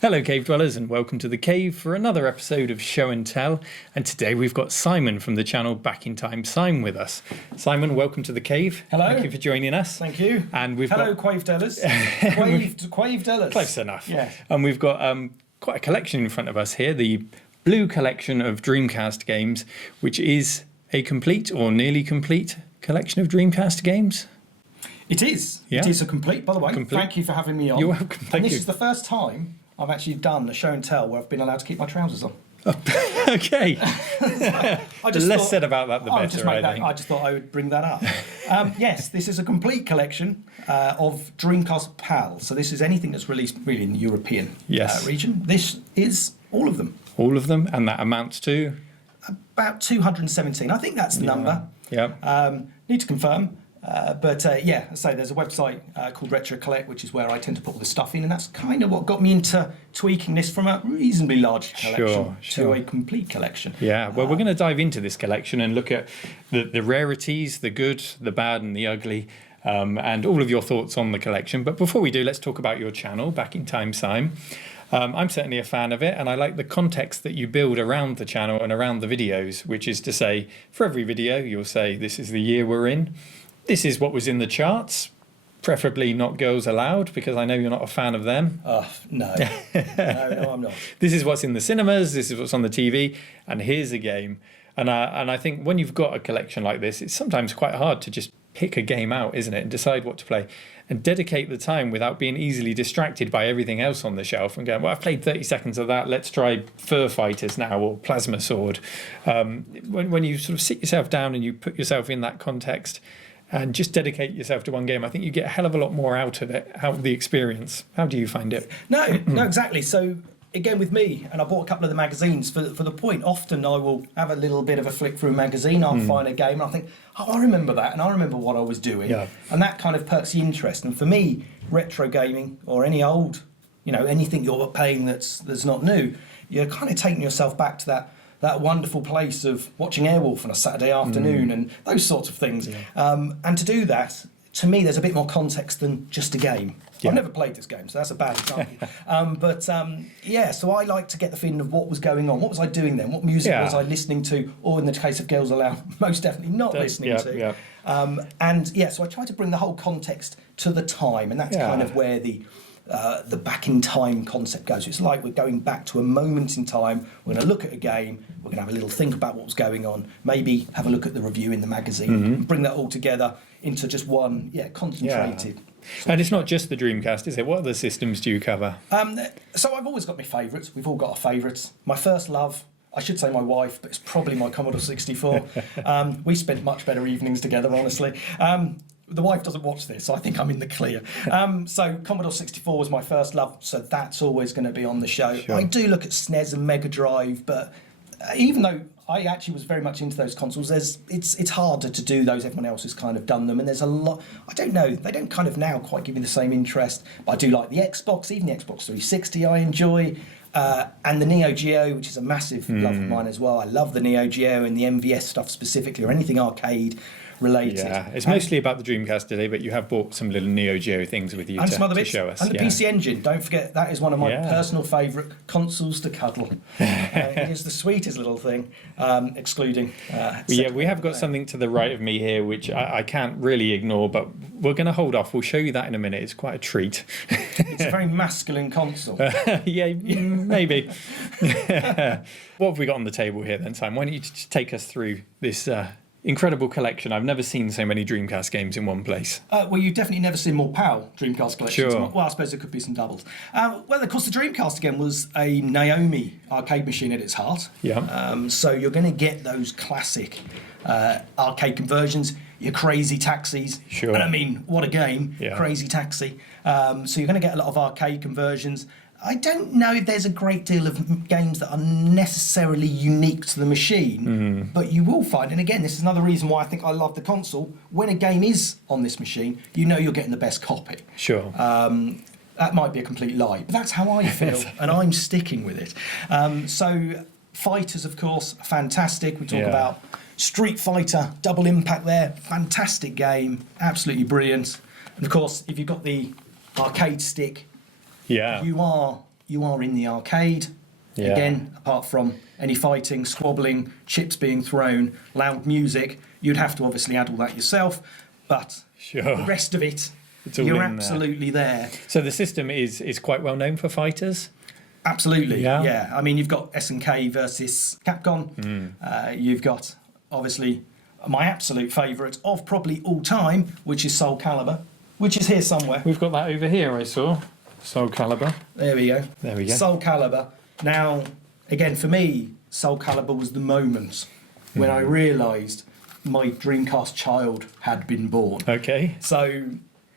Hello Cave Dwellers and welcome to the Cave for another episode of Show and Tell, and today we've got Simon from the channel BackInTimeSime with us. Simon, welcome to the Cave. Hello. Thank you for joining us. Thank you. And we've Hello, got... Quave Dellers. Quave Dellers. Close enough. Yeah. And we've got quite a collection in front of us here, the Blue Collection of Dreamcast games, which is a complete or nearly complete collection of Dreamcast games. It is. Yeah. It is a complete, by the way. Complete. Thank you for having me on. You're welcome. Thank and this you. is the first time I've actually done a show and tell where I've been allowed to keep my trousers on. Okay. I The less said about that, the better, I think. I just thought I would bring that up. Yes, this is a complete collection of Dreamcast PAL. So this is anything that's released really in the European region. This is all of them. All of them, and that amounts to? About 217. I think that's the number. Yeah. Need to confirm. But yeah, I say there's a website called Retro Collect, which is where I tend to put all the stuff in, and that's kind of what got me into tweaking this from a reasonably large collection to a complete collection. Yeah, well, we're going to dive into this collection and look at the rarities, the good, the bad, and the ugly, and all of your thoughts on the collection. But before we do, let's talk about your channel, BackInTimeSime. I'm certainly a fan of it, and I like the context that you build around the channel and around the videos, which is to say, for every video, you'll say, this is the year we're in. This is what was in the charts, preferably not Girls Aloud, because I know you're not a fan of them. No. No, I'm not. This is what's in the cinemas, this is what's on the TV, and here's a game. And I think when you've got a collection like this, it's sometimes quite hard to just pick a game out, isn't it, and decide what to play, and dedicate the time without being easily distracted by everything else on the shelf and going, well, I've played 30 seconds of that, let's try Fur Fighters now, or Plasma Sword. When you sort of sit yourself down and you put yourself in that context, and just dedicate yourself to one game, I think you get a hell of a lot more out of it, out of the experience. How do you find it? No, exactly. So again, with me, and I bought a couple of the magazines for the point. Often I will have a little bit of a flick through a magazine, I'll find a game, and I think, oh, I remember that, and I remember what I was doing. Yeah. And that kind of perks the interest. And for me, retro gaming, or any old, anything you're playing that's not new, you're kind of taking yourself back to that wonderful place of watching Airwolf on a Saturday afternoon and those sorts of things. Yeah. And to do that, to me, there's a bit more context than just a game. Yeah. I've never played this game, so that's a bad example. Yeah, so I like to get the feeling of what was going on. What was I doing then? What music was I listening to? Or in the case of Girls Aloud, most definitely not listening to. Yeah. So I try to bring the whole context to the time, and that's kind of where the back in time concept goes. It's like we're going back to a moment in time. We're going to look at a game, we're going to have a little think about what was going on, maybe have a look at the review in the magazine, and bring that all together into just one concentrated. And it's not just the Dreamcast, is it? What other systems do you cover? So I've always got my favourites. We've all got our favourites. My first love, I should say my wife, but it's probably my Commodore 64. We spent much better evenings together, honestly. The wife doesn't watch this, so I think I'm in the clear. So Commodore 64 was my first love, so that's always going to be on the show. Sure. I do look at SNES and Mega Drive, but even though I actually was very much into those consoles, it's harder to do those. Everyone else has kind of done them, and there's a lot. I don't know. They don't kind of now quite give me the same interest. But I do like the Xbox, even the Xbox 360. I enjoy. And the Neo Geo, which is a massive love of mine as well. I love the Neo Geo and the MVS stuff specifically, or anything arcade related. Yeah, it's mostly about the Dreamcast today, but you have bought some little Neo Geo things with you to show us. And the PC Engine, don't forget, that is one of my personal favourite consoles to cuddle. It is the sweetest little thing, excluding... we have got something to the right of me here, which I can't really ignore, but we're going to hold off. We'll show you that in a minute. It's quite a treat. It's a very masculine console. Maybe. What have we got on the table here then, Sam? Why don't you just take us through this... incredible collection. I've never seen so many Dreamcast games in one place. Well, you've definitely never seen more PAL Dreamcast collections. Sure. Well, I suppose there could be some doubles. Well, of course, the Dreamcast again was a Naomi arcade machine at its heart. Yeah. So you're going to get those classic arcade conversions, your Crazy Taxis. Sure. And I mean, what a game, yeah. Crazy Taxi. So you're going to get a lot of arcade conversions. I don't know if there's a great deal of games that are necessarily unique to the machine, but you will find, and again, this is another reason why I think I love the console, when a game is on this machine, you know you're getting the best copy. Sure. That might be a complete lie, but that's how I feel, and I'm sticking with it. So, Fighters, of course, fantastic. We talk about Street Fighter, Double Impact there, fantastic game, absolutely brilliant. And of course, if you've got the arcade stick, you are you are in the arcade. Yeah. Again, apart from any fighting, squabbling, chips being thrown, loud music, you'd have to obviously add all that yourself. But Sure. the rest of it, It's all you're in there. absolutely there. So the system is quite well known for fighters. Absolutely, Yeah. yeah. I mean, you've got SNK versus Capcom. You've got, obviously, my absolute favourite of probably all time, which is Soul Calibur, which is here somewhere. We've got that over here, I saw. Soul Calibur. There we go. There we go. Soul Calibur. Now, again, for me, Soul Calibur was the moment when I realised my Dreamcast child had been born. Okay. So,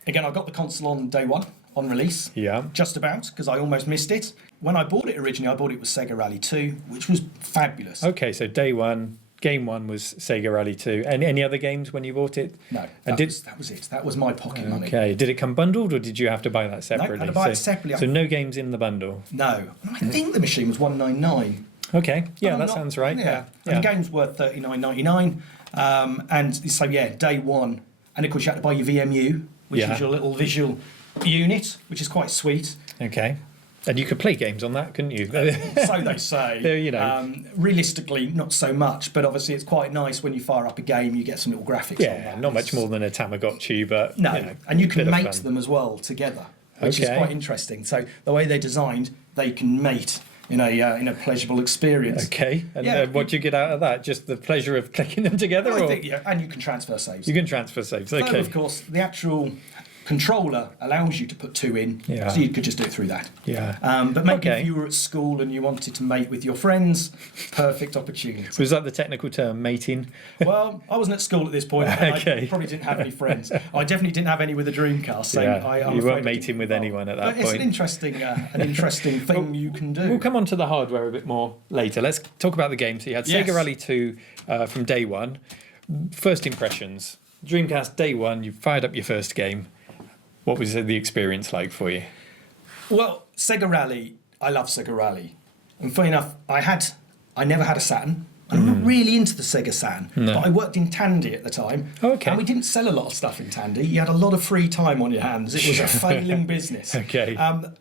again, I got the console on day one, on release. Yeah. Just about, because I almost missed it. When I bought it originally, I bought it with Sega Rally 2, which was fabulous. Okay, so day one, game one was Sega Rally 2. And any other games when you bought it? No, And that was it. That was my pocket money. Okay, did it come bundled or did you have to buy that separately? had to buy it separately. So no games in the bundle. No. And I think the machine was $199. Okay, yeah, I'm that not- sounds right. Yeah. Yeah. And the games were $39.99. And so, yeah, day one. And of course, you had to buy your VMU, which Yeah. is your little visual unit, which is quite sweet. Okay. And you could play games on that, couldn't you? So they say. There, you know. Realistically, not so much, but obviously it's quite nice when you fire up a game, you get some little graphics on Yeah, that. not much more than a Tamagotchi, but No, you know, and you bit can of mate fun. them as well together, which is Okay. quite interesting. So the way they're designed, they can mate in a pleasurable experience. Okay, and Yeah. what do you get out of that? Just the pleasure of clicking them together, I or think, yeah, and you can transfer saves. you can transfer saves? Though, Okay, of course, the actual controller allows you to put two in, Yeah. so you could just do it through that. yeah. But maybe Okay. if you were at school and you wanted to mate with your friends, perfect opportunity. Was that the technical term, mating? Well, I wasn't at school at this point. And Okay. I probably didn't have any friends. I definitely didn't have any with the Dreamcast. So Yeah, I'm you afraid weren't I mating didn't with get anyone at involved. that But point. It's an interesting thing you can do. We'll come on to the hardware a bit more later. Let's talk about the game. So you had Yes. Sega Rally 2 from day one. First impressions. Dreamcast day one, you fired up your first game. What was the experience like for you? Well, Sega Rally, I love Sega Rally. And funny enough, I never had a Saturn. I'm not really into the Sega Saturn, No. but I worked in Tandy at the time. Okay. And we didn't sell a lot of stuff in Tandy. You had a lot of free time on your hands. It was a failing business. Okay.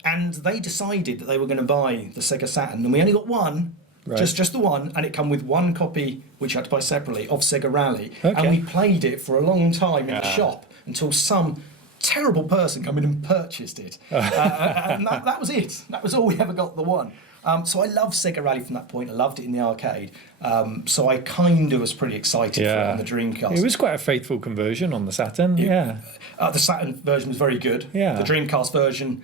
And they decided that they were going to buy the Sega Saturn, and we only got one. Right. Just the one, and it come with one copy, which you had to buy separately, of Sega Rally. Okay. And we played it for a long time in the Ah. shop until some terrible person come in and purchased it. And that was it. That was all we ever got, the one. So I loved Sega Rally from that point. I loved it in the arcade. So I kind of was pretty excited for it on the Dreamcast. It was quite a faithful conversion on the Saturn. Yeah. The Saturn version was very good. Yeah. The Dreamcast version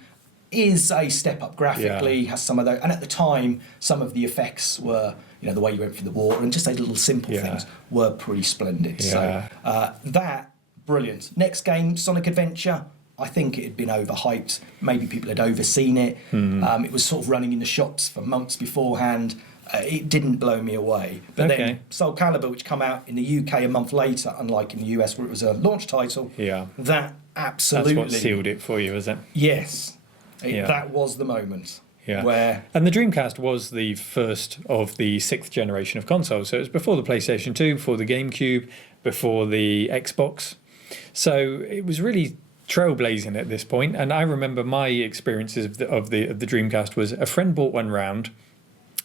is a step up graphically, has some of those. And at the time, some of the effects were, the way you went through the water and just those little simple Yeah. things were pretty splendid. Yeah. So that, brilliant. Next game, Sonic Adventure. I think it had been overhyped. Maybe people had overseen it. It was sort of running in the shops for months beforehand. It didn't blow me away. But Okay. then Soul Calibur, which came out in the UK a month later, unlike in the US where it was a launch title, Yeah. that absolutely... That's what sealed it for you, is it? Yes. Yeah. That was the moment Yeah. where... And the Dreamcast was the first of the sixth generation of consoles. So it was before the PlayStation 2, before the GameCube, before the Xbox. So it was really trailblazing at this point. And I remember my experiences of the Dreamcast was a friend bought one round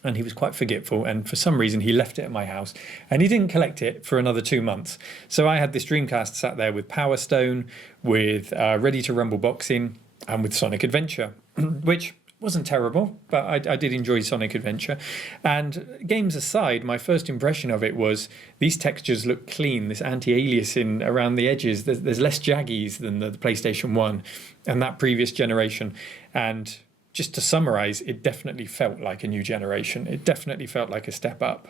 and he was quite forgetful, and for some reason he left it at my house and he didn't collect it for another 2 months. So I had this Dreamcast sat there with Power Stone, with Ready to Rumble Boxing, and with Sonic Adventure, which wasn't terrible, but I did enjoy Sonic Adventure. And games aside, my first impression of it was these textures look clean, this anti-aliasing around the edges. There's less jaggies than the PlayStation 1 and that previous generation. And just to summarize, it definitely felt like a new generation. It definitely felt like a step up.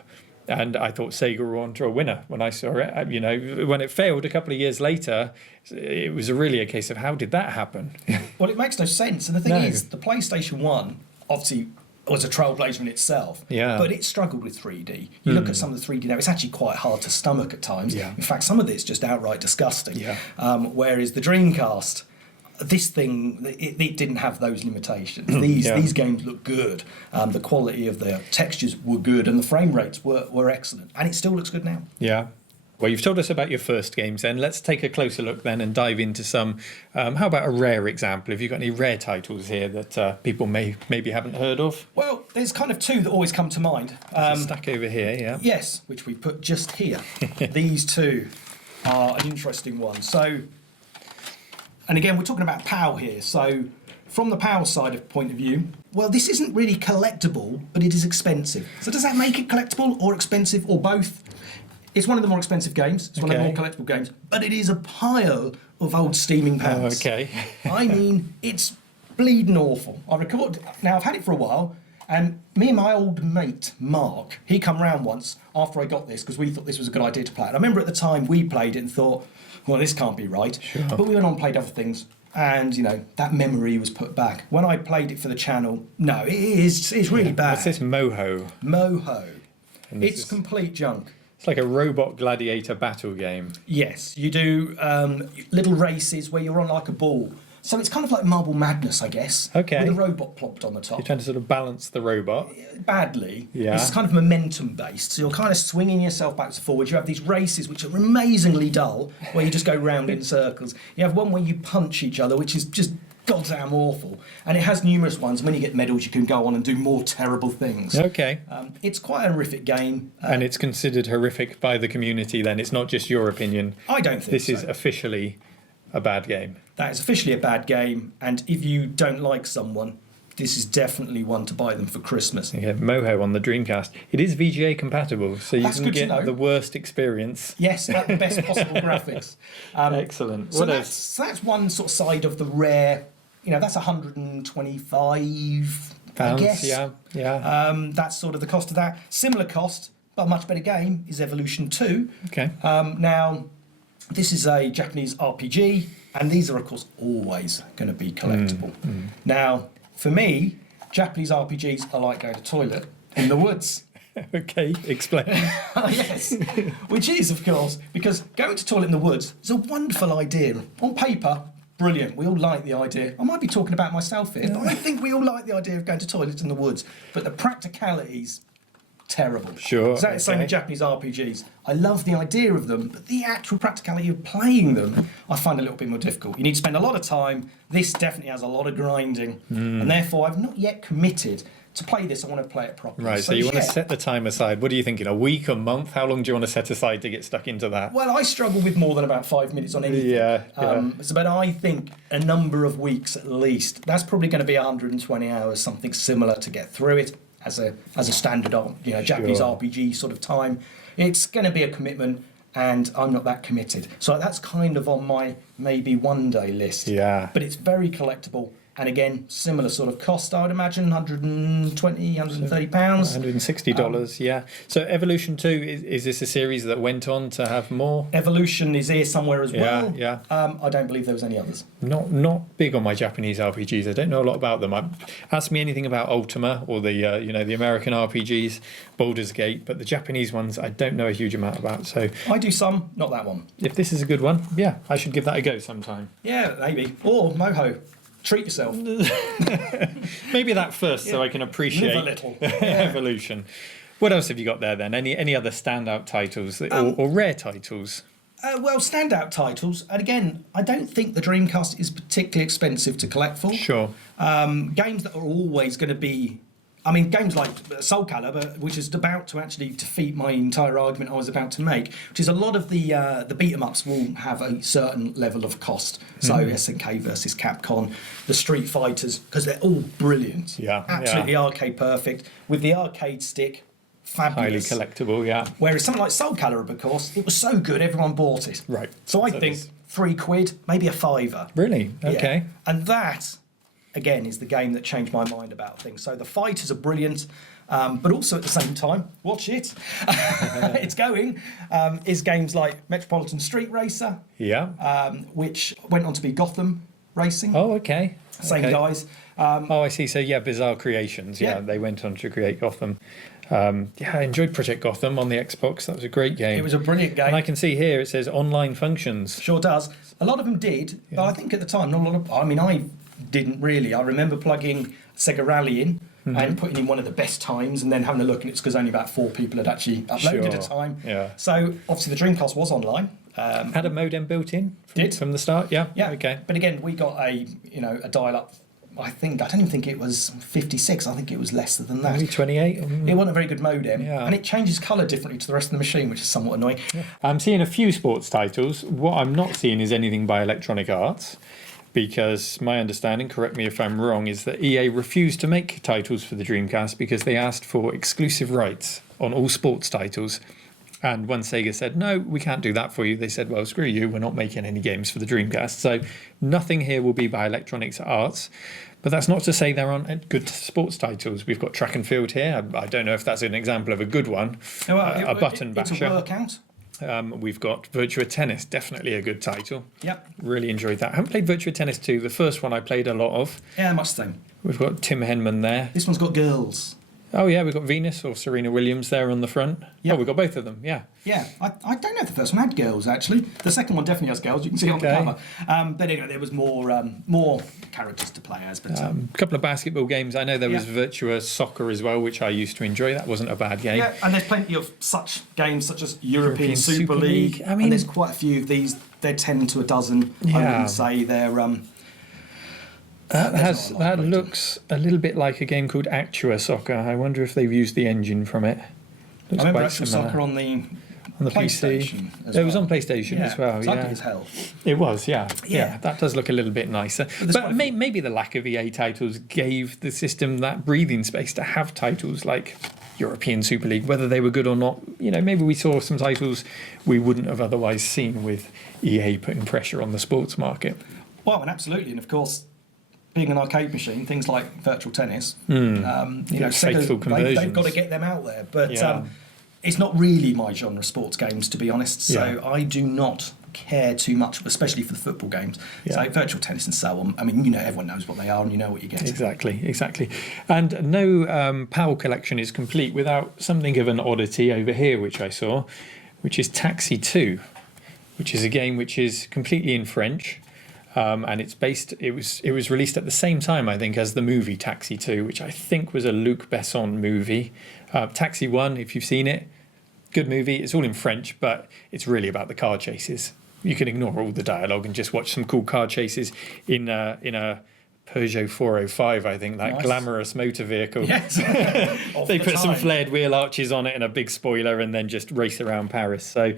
And I thought Sega were on to a winner when I saw it. When it failed a couple of years later, it was really a case of how did that happen? Well, it makes no sense. And the thing No. is, the PlayStation 1 obviously was a trailblazer in itself, Yeah. but it struggled with 3D. You look at some of the 3D now, it's actually quite hard to stomach at times. Yeah. In fact, some of it's just outright disgusting. Yeah. Whereas the Dreamcast... This thing, it didn't have those limitations. These games look good. The quality of the textures were good, and the frame rates were excellent. And it still looks good now. Yeah. Well, you've told us about your first games then. Let's take a closer look then and dive into some. How about a rare example? Have you got any rare titles here that people maybe haven't heard of? Well, there's kind of two that always come to mind. Stack over here, yeah. Yes, which we put just here. These two are an interesting one. So, and again, we're talking about PAL here. So, from the PAL side of point of view, well, this isn't really collectible, but it is expensive. So does that make it collectible or expensive or both? It's one of the more expensive games. It's one of the more collectible games, but it is a pile of old steaming pans. Okay. I mean, it's bleeding awful. Now I've had it for a while, and me and my old mate Mark, he come round once after I got this because we thought this was a good idea to play it. And I remember at the time we played it and thought, well, this can't be right. Sure. But we went on and played other things. And, you know, that memory was put back. When I played it for the channel, no, it's really bad. What's this, Moho? Moho. It's complete junk. It's like a robot gladiator battle game. Yes, you do little races where you're on like a ball. So it's kind of like Marble Madness, I guess. Okay. With a robot plopped on the top. You're trying to sort of balance the robot. Badly. Yeah. It's kind of momentum based. So you're kind of swinging yourself backwards and forwards. You have these races which are amazingly dull, where you just go round in circles. You have one where you punch each other, which is just goddamn awful. And it has numerous ones. When you get medals, you can go on and do more terrible things. Okay. It's quite a horrific game. And it's considered horrific by the community then. It's not just your opinion. I don't think this so. is officially a bad game. That is officially a bad game, and if you don't like someone, this is definitely one to buy them for Christmas. Yeah, Moho on the Dreamcast. It is VGA compatible, so you That's can good to get know. the worst experience. Yes, like the best possible graphics. Excellent. So What else? that's one sort of side of the rare. You know, that's 125 I Pounds, guess. yeah. That's sort of the cost of that. Similar cost, but a much better game is Evolution 2. Okay. Now, this is a Japanese RPG, and these are, of course, always going to be collectible. Now, for me, Japanese RPGs are like going to toilet in the woods. Okay, explain. Yes, which is, of course, because going to toilet in the woods is a wonderful idea. On paper, brilliant. We all like the idea. I might be talking about myself here, but I think we all like the idea of going to toilet in the woods. But the practicalities, terrible. Sure. Exactly the same with Japanese RPGs. I love the idea of them, but the actual practicality of playing them, I find a little bit more difficult. You need to spend a lot of time. This definitely has a lot of grinding, and therefore I've not yet committed to play this. I want to play it properly. Right, so you want to set the time aside. What are you thinking, a week, a month? How long do you want to set aside to get stuck into that? Well, I struggle with more than about 5 minutes on anything. Yeah. But I think a number of weeks at least. That's probably going to be 120 hours, something similar to get through it as a standard, Japanese RPG sort of time. It's going to be a commitment, and I'm not that committed. So that's kind of on my maybe one day list. Yeah. But it's very collectible. And again, similar sort of cost, I would imagine, 120, 130 pounds. $160, yeah. So Evolution 2, is this a series that went on to have more? Evolution is here somewhere as well. Yeah. I don't believe there was any others. Not big on my Japanese RPGs. I don't know a lot about them. Ask me anything about Ultima or the the American RPGs, Baldur's Gate, but the Japanese ones I don't know a huge amount about. So I do some, not that one. if this is a good one, yeah, I should give that a go sometime. Yeah, maybe. Or Moho. Treat yourself. Maybe that first, so I can appreciate Live a little. Evolution. What else have you got there then? Any other standout titles or rare titles? Well, standout titles, and again, I don't think the Dreamcast is particularly expensive to collect for. Sure. Games that are always going to be, games like Soul Calibur, which is about to actually defeat my entire argument I was about to make, which is a lot of the beat 'em ups will have a certain level of cost. So SNK versus Capcom, the Street Fighters, because they're all brilliant. Yeah, absolutely arcade perfect with the arcade stick. Fabulous. Highly collectible, yeah. Whereas something like Soul Calibur, of course, it was so good everyone bought it. Right. So I So think it's- £3, maybe a fiver. Really? Yeah. Okay. And that, again, is the game that changed my mind about things. So the fighters are brilliant, but also at the same time, watch it, it's going, is games like Metropolitan Street Racer, Yeah. which went on to be Gotham Racing. Oh, okay. Same Okay. guys. I see. So yeah, Bizarre Creations. Yeah, Yeah. they went on to create Gotham. I enjoyed Project Gotham on the Xbox. That was a great game. It was a brilliant game. And I can see here it says online functions. Sure does. A lot of them did, but I think at the time, not a lot of. I didn't really. I remember plugging Sega Rally in, and putting in one of the best times and then having a look, and it's because only about 4 people had actually uploaded a time. Yeah. So obviously the Dreamcast was online. Had a modem built in from the start. Yeah. Yeah. Okay. But again, we got a dial-up. I don't even think it was 56. I think it was less than that. Maybe 28. It wasn't a very good modem, Yeah. and it changes colour differently to the rest of the machine, which is somewhat annoying. Yeah. I'm seeing a few sports titles. What I'm not seeing is anything by Electronic Arts, because my understanding, correct me if I'm wrong, is that EA refused to make titles for the Dreamcast because they asked for exclusive rights on all sports titles. And when Sega said, no, we can't do that for you, they said, well, screw you, we're not making any games for the Dreamcast. So nothing here will be by Electronic Arts. But that's not to say there aren't good sports titles. We've got Track and Field here. I don't know if that's an example of a good one. A button basher. It's a workout. We've got Virtua Tennis, definitely a good title. Yep. Really enjoyed that. I haven't played Virtua Tennis 2. The first one I played a lot of. Yeah, much the same. We've got Tim Henman there. This one's got girls. Oh, yeah, we've got Venus or Serena Williams there on the front. Yep. Oh, we've got both of them, yeah. Yeah, I don't know if the first one had girls, actually. The second one definitely has girls, you can see on the cover. But anyway, there was more characters to play as. But A couple of basketball games. I know there was Virtua Soccer as well, which I used to enjoy. That wasn't a bad game. yeah, and there's plenty of such games such as European Super League. I mean, and there's quite a few of these. They're 10 to a dozen. I wouldn't say they're... That looks a little bit like a game called Actua Soccer. I wonder if they've used the engine from it. I remember Actua Soccer on the PC. It was on PlayStation as well. It's ugly as hell. It was, yeah. That does look a little bit nicer. But maybe the lack of EA titles gave the system that breathing space to have titles like European Super League, whether they were good or not. Maybe we saw some titles we wouldn't have otherwise seen with EA putting pressure on the sports market. Well, and absolutely, and of course, being an arcade machine, things like Virtual Tennis, faithful conversions. They've got to get them out there. But it's not really my genre, sports games, to be honest. So I do not care too much, especially for the football games. So Virtual Tennis and so on. I mean, everyone knows what they are and you know what you get. Exactly. And no PAL collection is complete without something of an oddity over here, which I saw, which is Taxi 2, which is a game which is completely in French. And it's based. It was released at the same time, I think, as the movie Taxi 2, which I think was a Luc Besson movie. Taxi 1, if you've seen it, good movie. It's all in French, but it's really about the car chases. You can ignore all the dialogue and just watch some cool car chases in a Peugeot 405, I think, that glamorous motor vehicle. Yes. They put some flared wheel arches on it and a big spoiler, and then just race around Paris. So.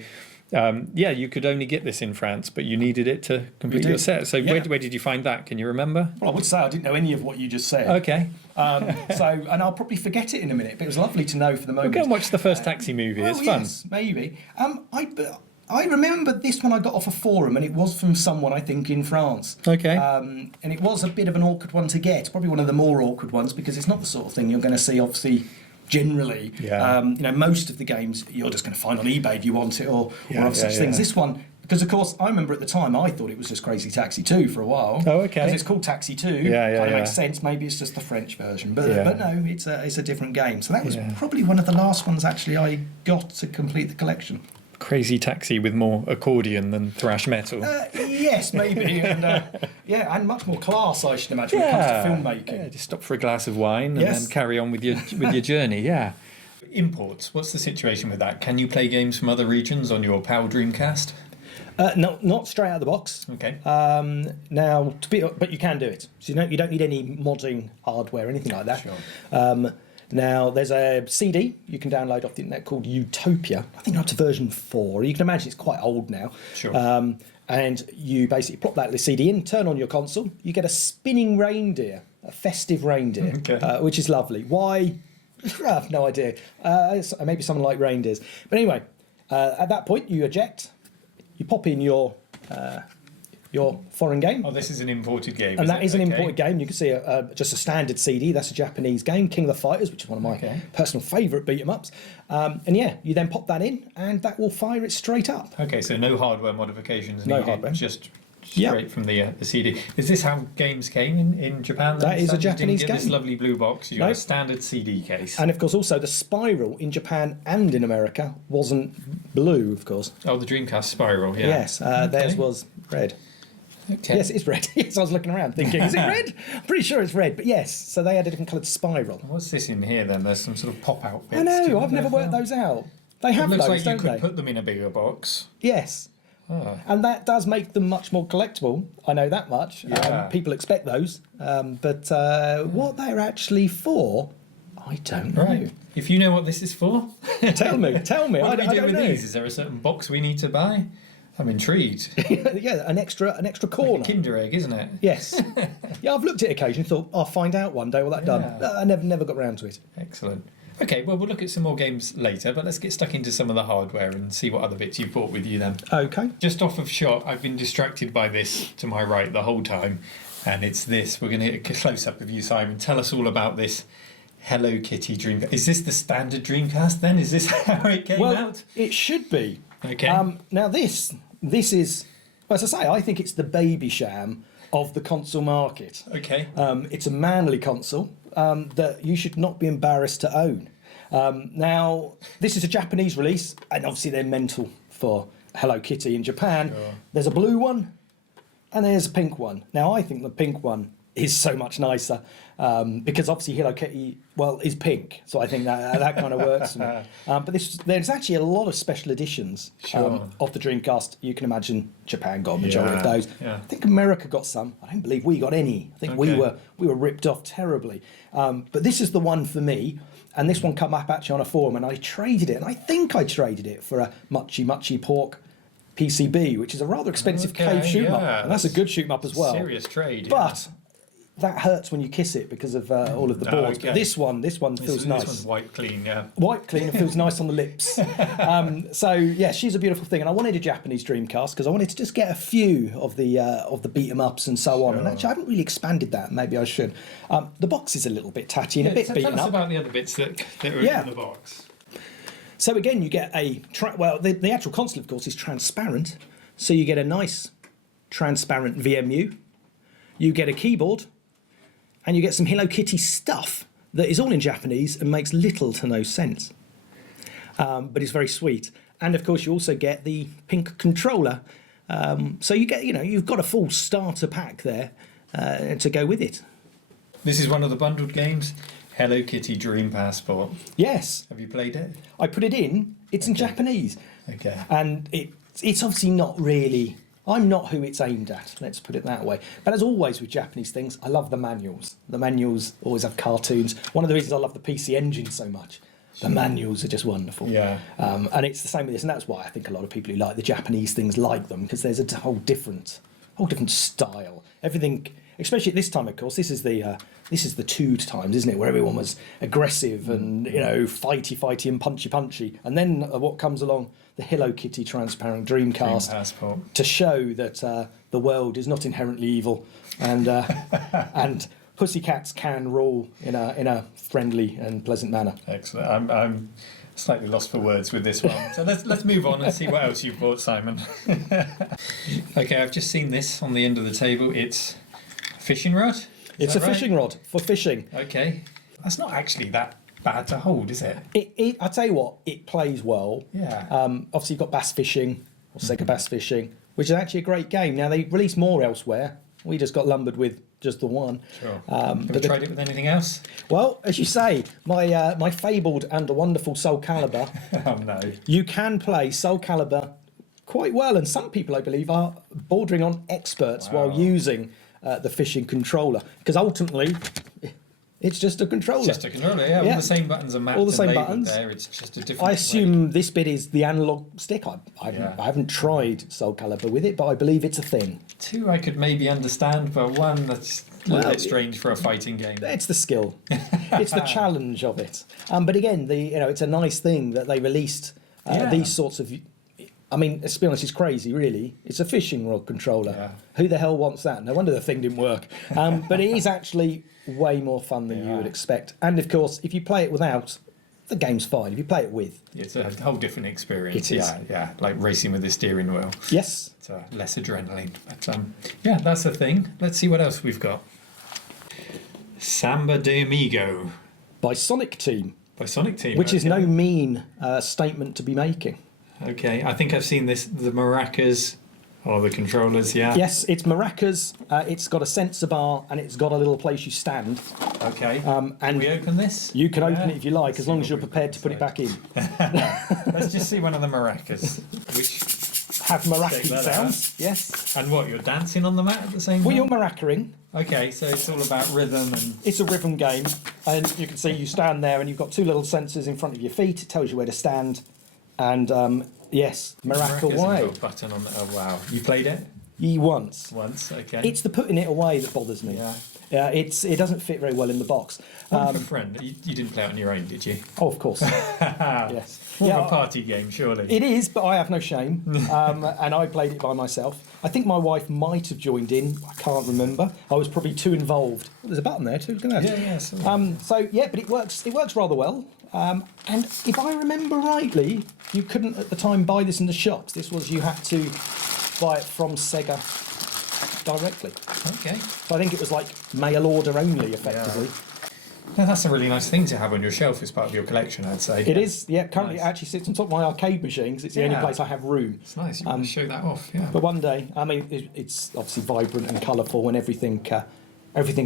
You could only get this in France, but you needed it to complete your set. So where did you find that? Can you remember? Well, I would say I didn't know any of what you just said. Okay. And I'll probably forget it in a minute, but it was lovely to know for the moment. We'll go and watch the first Taxi movie. It's fun. Yes, maybe. I remember this one I got off a forum, and it was from someone, I think, in France. Okay. And it was a bit of an awkward one to get, probably one of the more awkward ones, because it's not the sort of thing you're going to see, obviously, generally. Most of the games you're just going to find on eBay if you want it, or of such things. This one, because of course I remember at the time I thought it was just Crazy Taxi 2 for a while. Oh, okay. Because it's called Taxi 2. Kind of makes sense. Maybe it's just the French version, but no, it's a different game. So that was probably one of the last ones actually I got to complete the collection. Crazy Taxi with more accordion than thrash metal. Yes, maybe, and much more class, I should imagine, when it comes to filmmaking. Yeah, just stop for a glass of wine and then carry on with your journey. Yeah. Imports. What's the situation with that? Can you play games from other regions on your PAL Dreamcast? No, not straight out of the box. Okay. But you can do it. So you don't need any modding hardware or anything like that. Sure. Now, there's a CD you can download off the internet called Utopia. I think up to version 4. You can imagine it's quite old now. Sure. And you basically plop that CD in, turn on your console, you get a spinning reindeer, a festive reindeer, which is lovely. Why? I have no idea. Maybe someone like reindeers. But anyway, at that point, you eject, you pop in your foreign game. Oh, this is an imported game. And that is an imported game. You can see just a standard CD. That's a Japanese game, King of the Fighters, which is one of my personal favourite beat-em-ups. You then pop that in, and that will fire it straight up. Okay, so no hardware modifications No needed, hardware. just straight from the CD. Is this how games came in Japan? That is a Japanese you didn't get game. This lovely blue box. You got a standard CD case. And of course, also the spiral in Japan and in America wasn't blue, of course. Oh, the Dreamcast spiral. Yeah. Yes, theirs was red. Okay. Yes, it's red. Yes, I was looking around thinking, is it red? I'm pretty sure it's red, but yes. So they had a different coloured spiral. What's this in here then? There's some sort of pop-out bits. I Do you know, I've never know worked how- those out. They have It looks those, like you don't could they? put them in a bigger box. Yes. Oh. And that does make them much more collectible. I know that much. Yeah. People expect those. But what they're actually for, I don't know. Right. If you know what this is for, Tell me. what I do we do don't with know. these? Is there a certain box we need to buy? I'm intrigued. Yeah, an extra corner. Kinder egg, isn't it? Yes. Yeah, I've looked at it occasionally, thought I'll find out one day what that done. Yeah. I never got round to it. Excellent. Okay, well, we'll look at some more games later, but let's get stuck into some of the hardware and see what other bits you've brought with you then. Okay. Just off of shot, I've been distracted by this to my right the whole time, and it's this. We're going to get a close-up of you, Simon. Tell us all about this Hello Kitty Dreamcast. Is this the standard Dreamcast then? Is this how it came Well, out? it should be. Okay. Now this is, as I say, I think it's the baby sham of the console market. Okay. It's a manly console that you should not be embarrassed to own. Now, this is a Japanese release, and obviously they're mental for Hello Kitty in Japan. Sure. There's a blue one, and there's a pink one. Now, I think the pink one is so much nicer because obviously Hello Kitty, well, is pink, so I think that kind of works for me. But there's actually a lot of special editions Sure. of the Dreamcast. You can imagine Japan got a majority of Yeah, those. yeah. I think America got some. I don't believe we got any. I think Okay. we were ripped off terribly. But this is the one for me. And this one come up actually on a forum, and I traded it. And I think I traded it for a Muchy Muchy Pork PCB, which is a rather expensive Okay, cave shoot 'em up. yeah, And that's a good shoot 'em up as well. Serious trade. But that hurts when you kiss it because of all of the Oh, boards. okay. But this one this feels nice. one's white clean, yeah. White clean, it feels nice on the lips. So yeah, she's a beautiful thing, and I wanted a Japanese Dreamcast because I wanted to just get a few of the beat 'em ups and so on. And Sure. actually, I haven't really expanded that. Maybe I should. The box is a little bit tatty and a bit Tell beaten us up. about the other bits that are Yeah. in the box. So again, you get the actual console, of course, is transparent. So you get a nice transparent VMU. You get a keyboard, and you get some Hello Kitty stuff that is all in Japanese and makes little to no sense. But it's very sweet. And of course, you also get the pink controller. So you get, you've got a full starter pack there to go with it. This is one of the bundled games, Hello Kitty Dream Passport. Yes, Have you played it? I put it in. It's in Japanese. Okay. And it's obviously not really. I'm not who it's aimed at, let's put it that way. But as always with Japanese things, I love the manuals. The manuals always have cartoons. One of the reasons I love the PC Engine so much, the manuals are just wonderful. Yeah. And it's the same with this, and that's why I think a lot of people who like the Japanese things like them, because there's a whole different style. Everything, especially at this time, of course, this is the Tood times, isn't it, where everyone was aggressive and fighty and punchy, and then what comes along, the Hello Kitty transparent Dream Dreamcast Passport. to show that the world is not inherently evil, and and pussycats can rule in a friendly and pleasant manner. Excellent. I'm slightly lost for words with this one. So let's move on and see what else you've bought, Simon. Okay, I've just seen this on the end of the table. It's a fishing rod. It's a fishing rod for fishing. Okay. That's not actually that bad to hold, is it? I tell you what, it plays well. Yeah. Obviously, you've got Bass Fishing, or Sega Bass Fishing, which is actually a great game. Now, they release more elsewhere. We just got lumbered with just the one. Sure. Have you tried it with anything else? Well, as you say, my fabled and wonderful Soul Calibur, Oh, no. you can play Soul Calibur quite well, and some people, I believe, are bordering on experts Wow. while using the fishing controller, because ultimately, it's just a controller. It's just a controller, yeah. Yeah. All the same buttons are mapped All the and same labelled buttons. there. It's just a different I way. assume this bit is the analog stick. I Yeah. haven't tried Soul Calibur with it, but I believe it's a thing. Two I could maybe understand, but one that's a little Well, bit strange for a fighting game. It's the skill. It's the challenge of it. But again, it's a nice thing that they released Yeah. these sorts of. I mean, let's be honest, it's crazy, really. It's a fishing rod controller. Yeah. Who the hell wants that? No wonder the thing didn't work. But it is actually way more fun than you Yeah. would expect. And of course, if you play it without, the game's fine. If you play it with, It's a whole different experience. It is. Yeah, like racing with the steering wheel. yes, It's less adrenaline. But yeah, that's a thing. Let's see what else we've got. Samba de Amigo by Sonic Team, by Sonic Team. which is okay. no mean statement to be making. Okay, I think I've seen this, the maracas Oh, the controllers, yeah. Yes, it's maracas. It's got a sensor bar and it's got a little place you stand. Okay. And Can we open this? you can open Yeah. it if you like, Let's as see long what as you're we've got prepared to put it back in. Let's just see one of the maracas. Which Have Take maracas that sounds. Yes. and what? You're dancing on the mat at the same time. Well, you're maracaing. Okay, so it's all about rhythm and. It's a rhythm game, and you can see you stand there, and you've got two little sensors in front of your feet. It tells you where to stand, and yes, maraca Maracas away. have got a button on. Oh wow! You played it Ye once. once, okay. It's the putting it away that bothers me. Yeah. It doesn't fit very well in the box. One for friend. You didn't play it on your own, did you? Oh, of course. Yes. More Yeah, of a party game, surely. it is, but I have no shame, and I played it by myself. I think my wife might have joined in. I can't remember. I was probably too involved. There's a button there too. Look at that. Yeah. So. So yeah, but it works. It works rather well. And if I remember rightly, you couldn't at the time buy this in the shops. This was you had to buy it from Sega directly. Okay. So I think it was like mail order only, effectively. No, that's a really nice thing to have on your shelf as part of your collection, I'd say. It is. Yeah. Currently, Nice. it actually sits on top of my arcade machine 'cause it's the only Yeah. place I have room. It's nice. You want to show that off, yeah. But one day, I mean, it's obviously vibrant and colourful, and everything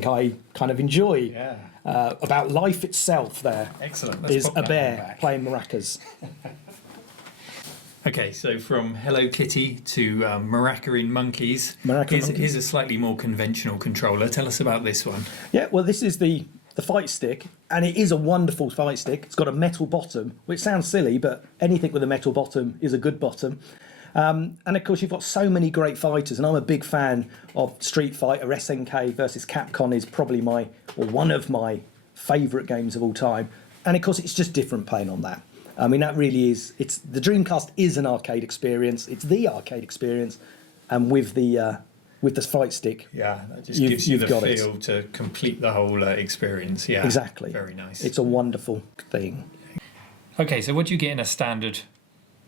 I kind of enjoy Yeah. about life itself. There Excellent. Let's is pop a that one bear back. playing maracas. Okay, so from Hello Kitty to maraca monkeys. Maraca here's, monkeys. here's a slightly more conventional controller. Tell us about this one. Yeah, well, this is the fight stick, and it is a wonderful fight stick. It's got a metal bottom, which sounds silly, but anything with a metal bottom is a good bottom. And of course, you've got so many great fighters, and I'm a big fan of Street Fighter. SNK versus Capcom is probably one of my favourite games of all time. And of course, it's just different playing on that. I mean, that really is. It's the Dreamcast is an arcade experience. It's the arcade experience, and with the fight stick, Yeah, that just You've- gives you you've the got it. feel to complete the whole experience. Yeah, exactly. Very nice. It's a wonderful thing. Okay, so what do you get in a standard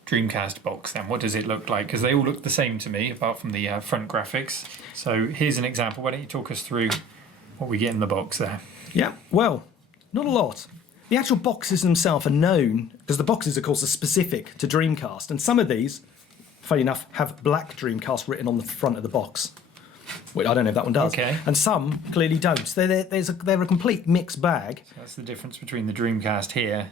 Dreamcast box then? What does it look like? Because they all look the same to me, apart from the front graphics. So here's an example. Why don't you talk us through what we get in the box there? Yeah, well, not a lot. The actual boxes themselves are known, because the boxes, of course, are specific to Dreamcast. And some of these, funny enough, have black Dreamcast written on the front of the box. Well, I don't know if that one does. Okay. And some clearly don't. They're a complete mixed bag. So that's the difference between the Dreamcast here.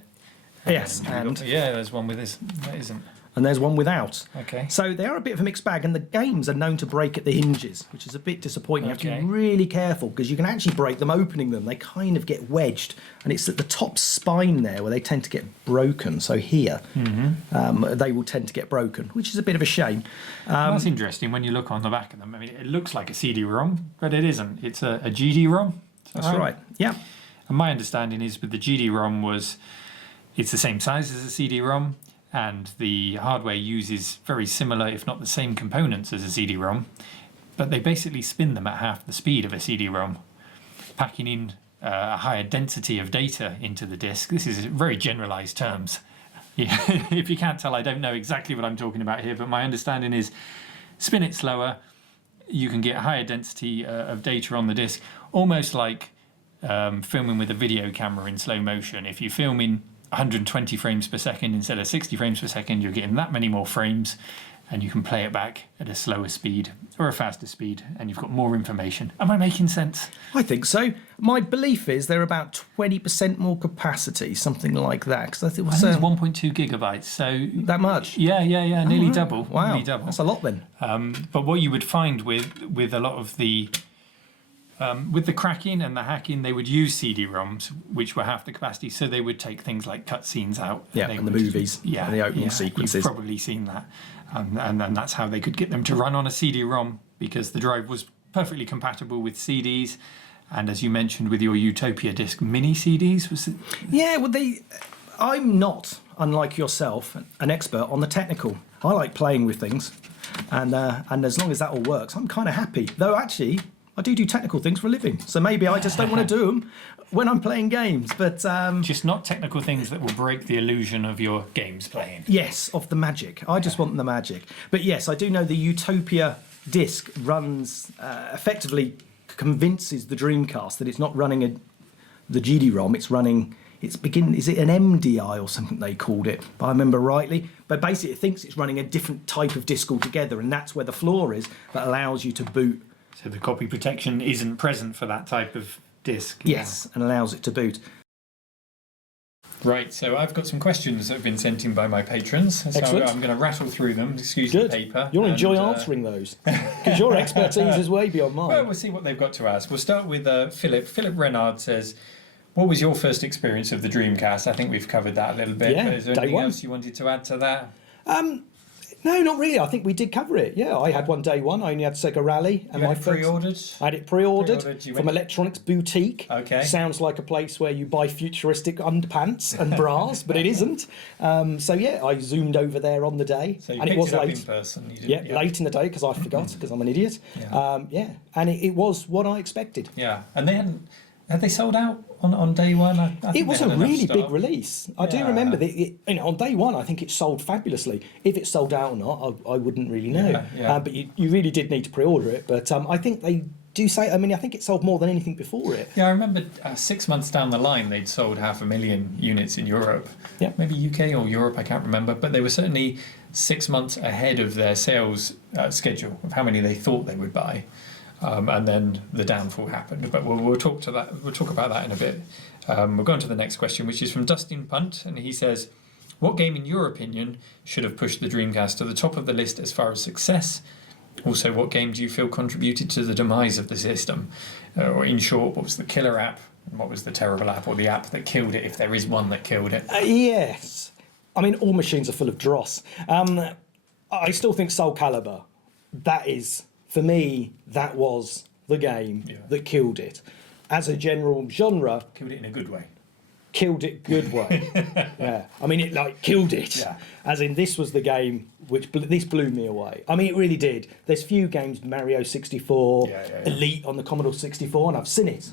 Yes, we've and got- yeah, there's one with this. That isn't. there's one without. Okay. So they are a bit of a mixed bag, and the games are known to break at the hinges, which is a bit disappointing. You have to Okay. be really careful, because you can actually break them opening them. They kind of get wedged, and it's at the top spine there where they tend to get broken. So here, they will tend to get broken, which is a bit of a shame. That's interesting when you look on the back of them. I mean, it looks like a CD-ROM, but it isn't. It's a GD-ROM. That's right. Yeah. And my understanding is with the GD-ROM it's the same size as a CD-ROM, and the hardware uses very similar, if not the same components as a CD-ROM, but they basically spin them at half the speed of a CD-ROM, packing in a higher density of data into the disk. This is very generalized terms. Yeah, if you can't tell, I don't know exactly what I'm talking about here, but my understanding is spin it slower, you can get higher density of data on the disk, almost like filming with a video camera in slow motion. If you film in 120 frames per second instead of 60 frames per second, you're getting that many more frames, and you can play it back at a slower speed or a faster speed, and you've got more information. Am I making sense? I think so. My belief is they're about 20% more capacity, something like that. Because I think it I was think it's 1.2 gigabytes, so that much. yeah, nearly double. Wow, Nearly double. that's a lot then. But what you would find with a lot of the with the cracking and the hacking, they would use CD-ROMs, which were half the capacity, so they would take things like cutscenes out. Yeah, They and the would- movies, and the opening sequences. You've probably seen that. And then that's how they could get them to run on a CD-ROM, because the drive was perfectly compatible with CDs. And as you mentioned with your Utopia disc, mini CDs, was it? Yeah, well, I'm not, unlike yourself, an expert on the technical. I like playing with things, and as long as that all works, I'm kind of happy. Though actually, I do technical things for a living, so maybe I just don't want to do them when I'm playing games. But Just not technical things that will break the illusion of your games playing. yes, of the magic. I just want the magic. But yes, I do know the Utopia disc runs effectively convinces the Dreamcast that it's not running the GD-ROM, it's running Is it an MDI or something they called it? If I remember rightly. But basically, it thinks it's running a different type of disk altogether, and that's where the flaw is that allows you to boot. So the copy protection isn't present for that type of disk. Yes, and allows it to boot. Right, so I've got some questions that have been sent in by my patrons. So Excellent. I'm going to rattle through them. Excuse Good. the paper. You'll enjoy answering those because your expertise is way beyond mine. Well, we'll see what they've got to ask. We'll start with Philip. Philip Renard says, what was your first experience of the Dreamcast? I think we've covered that a little bit. Yeah, but is there day anything one. else you wanted to add to that? No, not really. I think we did cover it. Yeah, I had one day one. I only had Sega Rally. And You my had first, pre-ordered? I had it pre-ordered You from went- Electronics Boutique. Okay. Sounds like a place where you buy futuristic underpants and bras, but it isn't. So yeah, I zoomed over there on the day. So you and picked it was it up late. in person. You Yeah, late in the day because I forgot because I'm an idiot. Yeah. And it was what I expected. Yeah, and had they sold out on day one? I think It was they a had enough really big stock. release. I do Yeah. remember that. On day one, I think it sold fabulously. If it sold out or not, I wouldn't really know. Yeah. But you really did need to pre-order it. But I think they do say. I mean, I think it sold more than anything before it. Yeah, I remember 6 months down the line, they'd sold 500,000 units in Europe. Yeah. Maybe UK or Europe, I can't remember. But they were certainly 6 months ahead of their sales schedule of how many they thought they would buy. And then the downfall happened. But we'll talk to that. We'll talk about that in a bit. We'll go on to the next question, which is from Dustin Punt, and he says, "What game, in your opinion, should have pushed the Dreamcast to the top of the list as far as success? Also, what game do you feel contributed to the demise of the system? Or in short, what was the killer app, and what was the terrible app, or the app that killed it, if there is one that killed it?" Yes. I mean, all machines are full of dross. I still think Soul Calibur. That is, for me, that was the game that killed it. As a general genre, Killed it in a good way. killed it good way. Yeah, I mean, it killed it. Yeah. As in, this was the game which this blew me away. I mean, it really did. There's few games, Mario 64, Elite on the Commodore 64, and I've seen it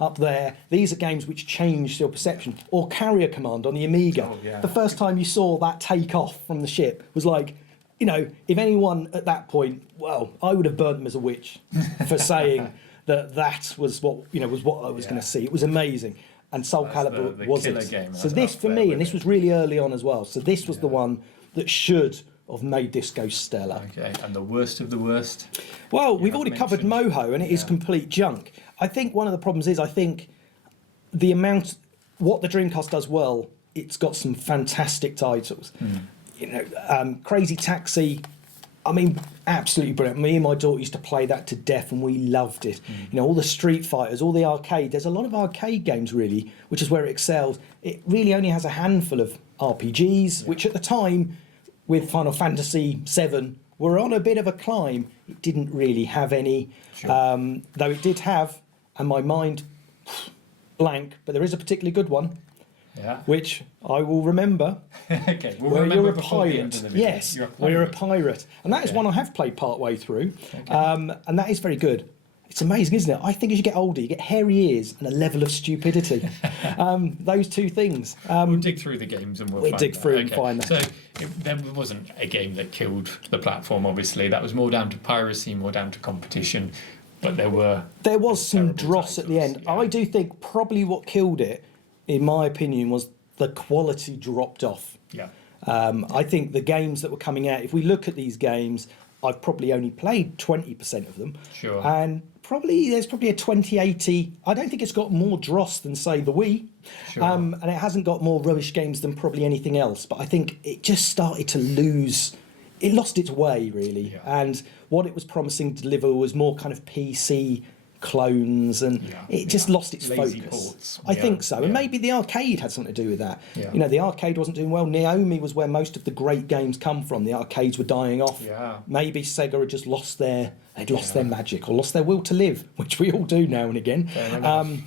up there. These are games which changed your perception. Or Carrier Command on the Amiga. Oh, yeah. The first time you saw that take off from the ship was like, if anyone at that point, well, I would have burnt them as a witch for saying that was what I was going to see. It was amazing. And Soul Calibur the was killer it. game. So That's this up for there me, with and this it. was really early on as well. So this was the one that should have made this go stellar. Okay, and the worst of the worst? Well, we've have already covered mentioned. Moho, and it is complete junk. I think one of the problems is, I think the amount, what the Dreamcast does well, it's got some fantastic titles. Crazy Taxi, I mean, absolutely brilliant. Me and my daughter used to play that to death, and we loved it. All the Street Fighters, all the arcade. There's a lot of arcade games, really, which is where it excels. It really only has a handful of RPGs, which at the time, with Final Fantasy VII, were on a bit of a climb. It didn't really have any, though it did have, and my mind blank, but there is a particularly good one, which I will remember. Okay, we'll Where remember you're a before the end pirate. of the video. Yes, where you're a pirate. And that is one I have played part way through. And that is very good. It's amazing, isn't it? I think as you get older, you get hairy ears and a level of stupidity. Those two things. We'll dig through the games and we'll find dig that. through and find that. So there wasn't a game that killed the platform, obviously. That was more down to piracy, more down to competition. But there was some dross at the end. Yeah. I do think probably what killed it, in my opinion, was the quality dropped off. Yeah. I think the games that were coming out, if we look at these games, I've probably only played 20% of them. Sure. And there's probably a 2080. I don't think it's got more dross than, say, the Wii. Sure. And it hasn't got more rubbish games than probably anything else. But I think it just started to lose. It lost its way, really. Yeah. And what it was promising to deliver was more kind of PC clones, and it just lost its Lazy focus. ports. I think so. And maybe the arcade had something to do with that. Yeah. The arcade wasn't doing well. Naomi was where most of the great games come from. The arcades were dying off. Yeah. Maybe Sega had just lost their magic or lost their will to live, which we all do now and again.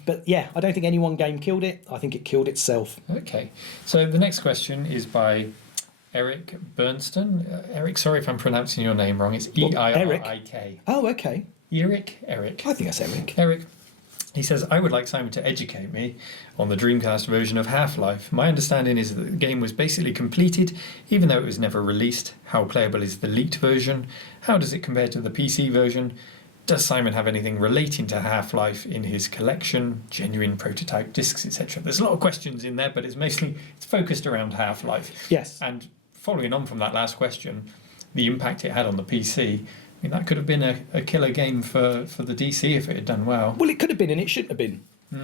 But yeah, I don't think any one game killed it. I think it killed itself. Okay. So the next question is by Eric Bernston. Eric, sorry if I'm pronouncing your name wrong. It's E-I-R-I-K. Oh, okay. Eric. I think that's Eric. Eric, he says, I would like Simon to educate me on the Dreamcast version of Half-Life. My understanding is that the game was basically completed, even though it was never released. How playable is the leaked version? How does it compare to the PC version? Does Simon have anything relating to Half-Life in his collection, genuine prototype discs, etc.? There's a lot of questions in there, but it's focused around Half-Life. Yes. And following on from that last question, the impact it had on the PC, I mean, that could have been a killer game for the DC if it had done well. Well, it could have been, and it shouldn't have been.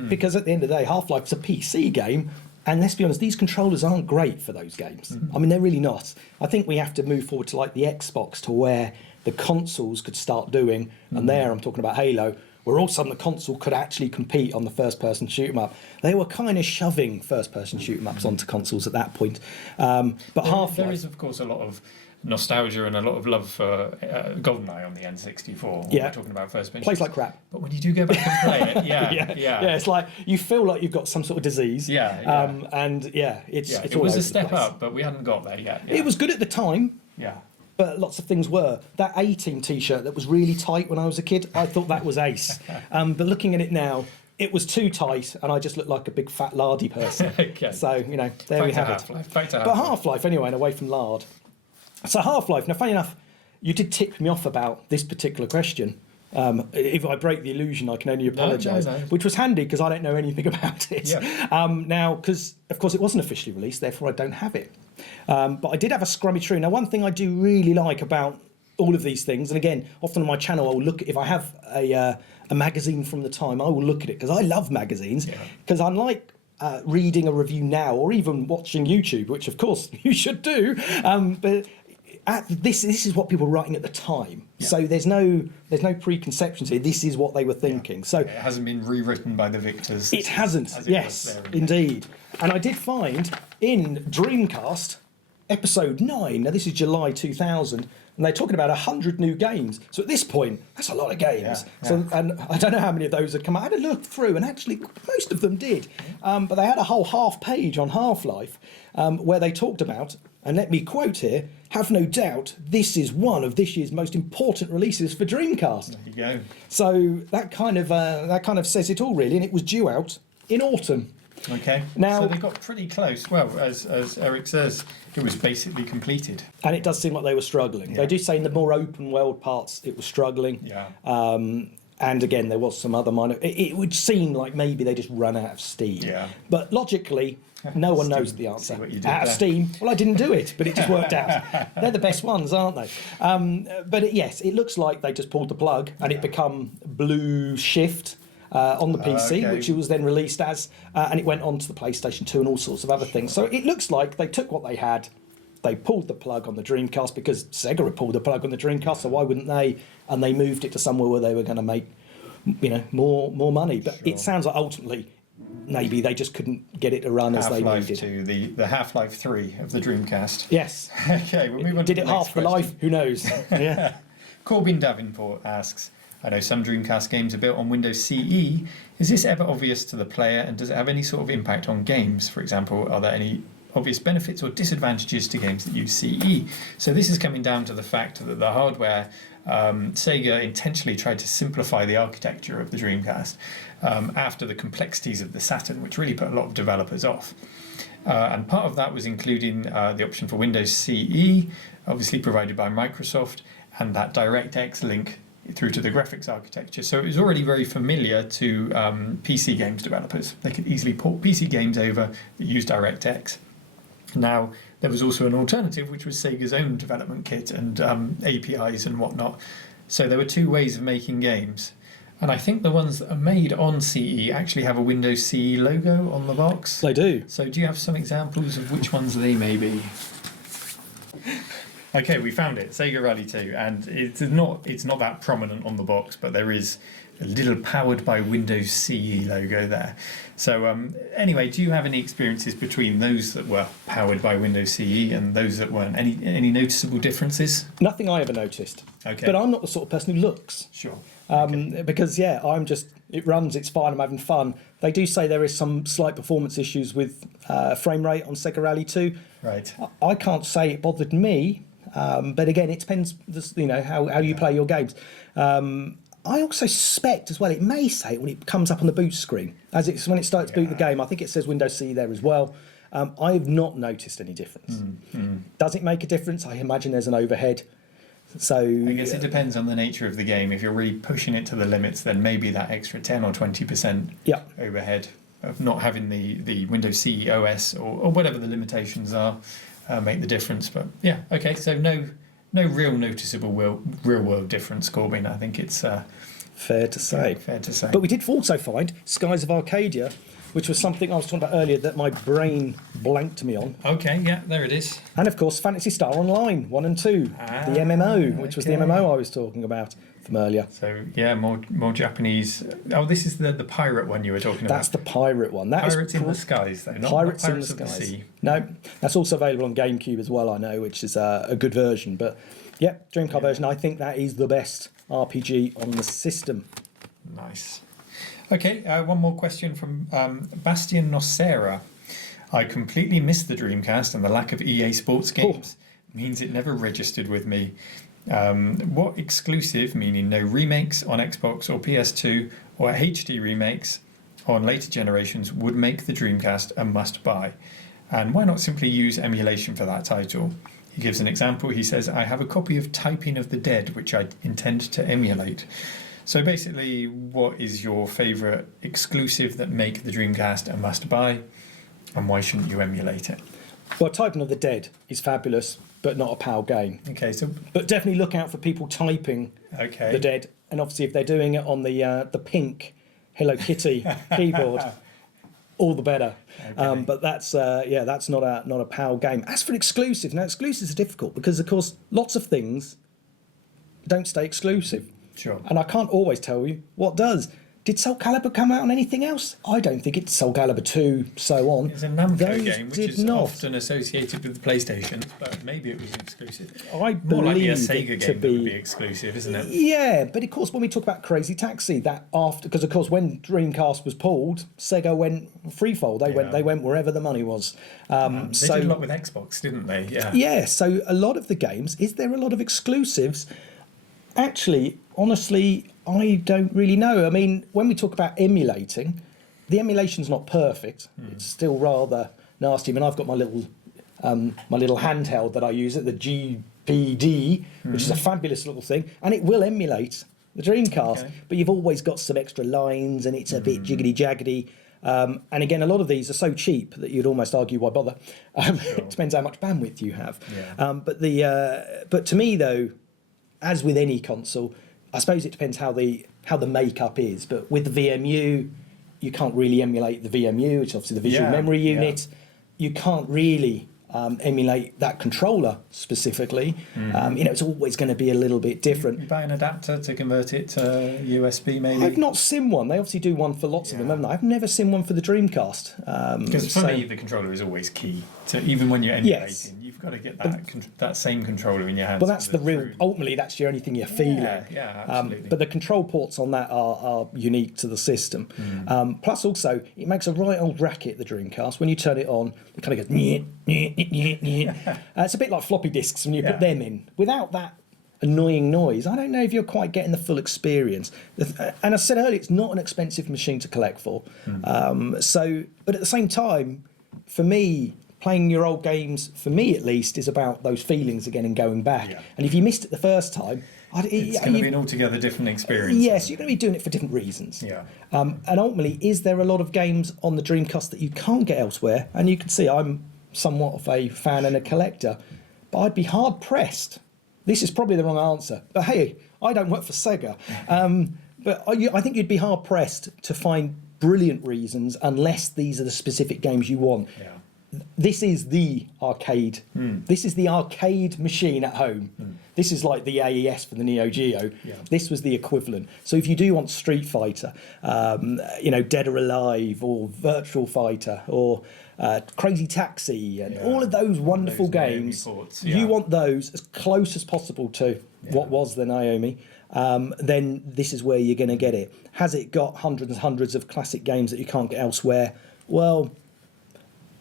Because at the end of the day, Half-Life's a PC game, and let's be honest, these controllers aren't great for those games. I mean, they're really not. I think we have to move forward to like the Xbox, to where the consoles could start doing, and there I'm talking about Halo, where all of a sudden the console could actually compete on the first-person shoot-'em-up. They were kind of shoving first-person shoot-'em-ups onto consoles at that point. But Half-Life... There is, of course, a lot of nostalgia and a lot of love for GoldenEye on the N64. Yeah. We're talking about first-person. Plays like crap. But when you do go back and play it, yeah, it's like you feel like you've got some sort of disease. And it's it all was over a step the place. up, but we hadn't got there yet. It was good at the time. Yeah. But lots of things were. That A-Team T-shirt that was really tight when I was a kid, I thought that was ace. But looking at it now, it was too tight, and I just looked like a big fat lardy person. Okay. So, there we have it. Back to But Half-Life, anyway, and away from lard. So Half-Life, now funny enough, you did tip me off about this particular question. If I break the illusion, I can only apologise, No. which was handy because I don't know anything about it. Yeah. Now, because of course it wasn't officially released, therefore I don't have it. But I did have a scrummy true. Now, one thing I do really like about all of these things, and again, often on my channel, I'll look if I have a magazine from the time, I will look at it because I love magazines. Because unlike reading a review now or even watching YouTube, which of course you should do, but this is what people were writing at the time. So there's no preconceptions here. This is what they were thinking. So it hasn't been rewritten by the victors. It hasn't. Yes, indeed. And I did find in Dreamcast episode 9. Now this is July 2000. And they're talking about 100 new games. So at this point, that's a lot of games. So, and I don't know how many of those had come out. I had a look through, and actually most of them did. But they had a whole half page on Half-Life where they talked about, and let me quote here, "Have no doubt this is one of this year's most important releases for Dreamcast." There you go. So that kind of says it all, really. And it was due out in autumn. Okay. Now, so they got pretty close. Well, as Eric says, it was basically completed. And it does seem like they were struggling. They do say in the more open world parts it was struggling. Yeah. And again, there was some other minor... It would seem like maybe they just run out of steam. Yeah. But logically, no one knows the answer. See what you did Out of there. steam? Well, I didn't do it, but it just worked out. They're the best ones, aren't they? But yes, it looks like they just pulled the plug and it become Blue Shift on the PC, which it was then released as, and it went on to the PlayStation 2 and all sorts of other things. So it looks like they took what they had, they pulled the plug on the Dreamcast because Sega had pulled the plug on the Dreamcast, so why wouldn't they? And they moved it to somewhere where they were going to make, more money. But it sounds like ultimately maybe they just couldn't get it to run as they needed. Half-Life 2, the Half-Life 3 of the Dreamcast. Yes. Okay, we'll move on to Did the it next half the question. life? Who knows? Yeah. Corbin Davenport asks, I know some Dreamcast games are built on Windows CE. Is this ever obvious to the player, and does it have any sort of impact on games? For example, are there any obvious benefits or disadvantages to games that use CE? So this is coming down to the fact that the hardware, Sega intentionally tried to simplify the architecture of the Dreamcast after the complexities of the Saturn, which really put a lot of developers off. And part of that was including the option for Windows CE, obviously provided by Microsoft, and that DirectX link through to the graphics architecture. So it was already very familiar to PC games developers. They could easily port PC games over that use DirectX. Now, there was also an alternative, which was Sega's own development kit and APIs and whatnot. So there were two ways of making games. And I think the ones that are made on CE actually have a Windows CE logo on the box. They do. So do you have some examples of which ones they may be? Okay, we found it, Sega Rally 2, and it's not that prominent on the box, but there is a little powered by Windows CE logo there. So anyway, do you have any experiences between those that were powered by Windows CE and those that weren't? Any noticeable differences? Nothing I ever noticed. Okay. But I'm not the sort of person who looks. Sure. Because, I'm just, it runs, it's fine, I'm having fun. They do say there is some slight performance issues with frame rate on Sega Rally 2. Right. I can't say it bothered me, but again, it depends, how you play your games. I also suspect as well, it may say it when it comes up on the boot screen. When it starts to boot the game, I think it says Windows CE there as well. I have not noticed any difference. Does it make a difference? I imagine there's an overhead. So I guess it depends on the nature of the game. If you're really pushing it to the limits, then maybe that extra 10 or 20% overhead of not having the Windows CE OS or whatever the limitations are make the difference. But yeah, okay, so no real noticeable real world difference, Corbin. I think it's fair to say. Fair to say. But we did also find Skies of Arcadia, which was something I was talking about earlier that my brain blanked me on. Okay, yeah, there it is. And of course, Phantasy Star Online 1 and 2, the MMO, which was the MMO I was talking about from earlier. So yeah, more Japanese. Oh, this is the pirate one you were talking about. That's the pirate one. That Pirates in the Skies, though. Not Pirates in the of Skies. The Sea. No, that's also available on GameCube as well, I know, which is a good version. But yeah, Dreamcast version, I think that is the best RPG on the system. Nice. Okay, one more question from Bastian Nocera. I completely missed the Dreamcast, and the lack of EA Sports games means it never registered with me. What exclusive, meaning no remakes on Xbox or PS2 or HD remakes on later generations, would make the Dreamcast a must-buy? And why not simply use emulation for that title? He gives an example. He says, I have a copy of Typing of the Dead, which I intend to emulate. So basically, what is your favourite exclusive that make the Dreamcast a must-buy, and why shouldn't you emulate it? Well, Typing of the Dead is fabulous, but not a PAL game. Okay, so but definitely look out for people typing the Dead, and obviously if they're doing it on the pink Hello Kitty keyboard, all the better. Okay. But that's not a PAL game. As for exclusive, now exclusives are difficult because of course lots of things don't stay exclusive. Sure. And I can't always tell you what does. Did Soul Calibur come out on anything else? I don't think it's Soul Calibur 2, so on. It's a Namco game, which is often associated with the PlayStation, but maybe it was exclusive. I More likely a believe Sega it game to be, would be exclusive, isn't it? Yeah, but of course when we talk about Crazy Taxi, that after, because of course when Dreamcast was pulled, Sega went freefold. They went wherever the money was. They did a lot with Xbox, didn't they? Yeah. Yeah. So a lot of the games, is there a lot of exclusives? Actually, honestly, I don't really know. I mean, when we talk about emulating, the emulation's not perfect. It's still rather nasty. I mean, I've got my little handheld that I use, the GPD, which is a fabulous little thing, and it will emulate the Dreamcast. Okay. But you've always got some extra lines, and it's a bit jiggity-jaggedy. And again, a lot of these are so cheap that you'd almost argue why bother. Sure. It depends how much bandwidth you have. Yeah. But to me, though, as with any console, I suppose it depends how the makeup is. But with the VMU, you can't really emulate the VMU, which is obviously the visual memory unit. You can't really emulate that controller specifically. It's always going to be a little bit different. You buy an adapter to convert it to USB, maybe? I've not seen one. They obviously do one for lots of them, haven't they? I've never seen one for the Dreamcast. Because for me, the controller is always key. So even when you're emulating, you've got to get that same controller in your hands. Well, that's the real. Ultimately, that's the only thing you're feeling. Yeah, absolutely. But the control ports on that are unique to the system. Plus, also, it makes a right old racket. The Dreamcast, when you turn it on, it kind of goes. It's a bit like floppy disks when you put them in. Without that annoying noise, I don't know if you're quite getting the full experience. And I said earlier, it's not an expensive machine to collect for. But at the same time, for me, playing your old games, for me at least, is about those feelings again and going back. And if you missed it the first time, it's going to be an altogether different experience. Yes, you're going to be doing it for different reasons. Yeah. And ultimately, is there a lot of games on the Dreamcast that you can't get elsewhere? And you can see I'm somewhat of a fan and a collector, but I'd be hard pressed. This is probably the wrong answer, but hey, I don't work for Sega. But I think you'd be hard pressed to find brilliant reasons unless these are the specific games you want. Yeah. This is the arcade. This is the arcade machine at home. This is like the AES for the Neo Geo. Yeah. This was the equivalent. So if you do want Street Fighter, Dead or Alive, or Virtual Fighter, or Crazy Taxi, and all of those wonderful games, ports, you want those as close as possible to what was the Naomi. Then this is where you're going to get it. Has it got hundreds and hundreds of classic games that you can't get elsewhere? Well,